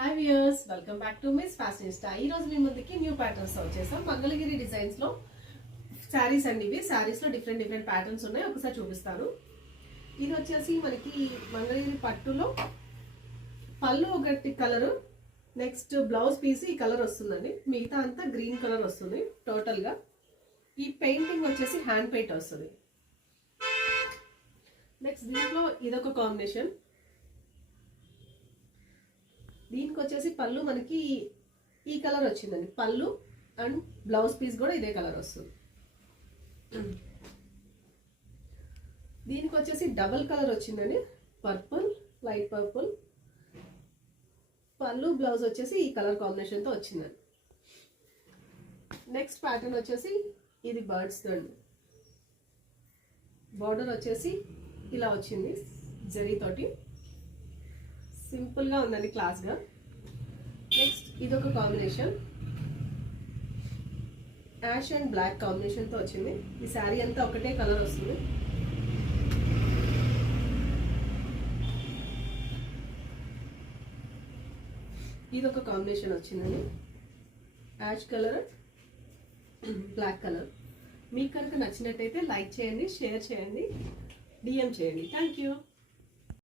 Hi viewers, welcome back to Miss Fashionista. ఈ రోజు మీ ముందుకి న్యూ ప్యాటర్న్స్ వచ్చేసాం. మంగళగిరి డిజైన్స్ లో శారీస్ అండి. ఇవి శారీస్ లో డిఫరెంట్ ప్యాటర్న్స్ ఉన్నాయి. ఒకసారి చూపిస్తాను. ఇది వచ్చేసి మనకి మంగళగిరి పట్టులో పళ్ళు ఒకటి కలర్, నెక్స్ట్ బ్లౌజ్ పీస్ ఈ కలర్ వస్తుందండి. మిగతా అంతా గ్రీన్ కలర్ వస్తుంది టోటల్ గా. ఈ పెయింటింగ్ వచ్చేసి హ్యాండ్ పెయింట్ వస్తుంది. నెక్స్ట్ దీంట్లో ఇదొక కాంబినేషన్. దీనికి వచ్చేసి పళ్ళు మనకి ఈ కలర్ వచ్చిందండి. పళ్ళు అండ్ బ్లౌజ్ పీస్ కూడా ఇదే కలర్ వస్తుంది. దీనికి వచ్చేసి డబుల్ కలర్ వచ్చిందండి. Purple, light purple. పళ్ళు బ్లౌజ్ వచ్చేసి ఈ కలర్ కాంబినేషన్ తో వచ్చిందండి. నెక్స్ట్ ప్యాటర్న్ వచ్చేసి ఇది బర్డ్స్ అండి. బార్డర్ వచ్చేసి ఇలా వచ్చింది జరీ తోటి. సింపుల్ గా ఉందండి, క్లాస్ గా. నెక్స్ట్ ఇదొక combination, ash and black combination తో వచ్చింది. ఈ శారీ అంతా ఒకటే కలర్ వస్తుంది. ఇదొక కాంబినేషన్ వచ్చిందండి, యాష్ కలర్, బ్లాక్ కలర్. మీకు కనుక నచ్చినట్టయితే లైక్ చేయండి, షేర్ చేయండి, డిఎం చేయండి. Thank you.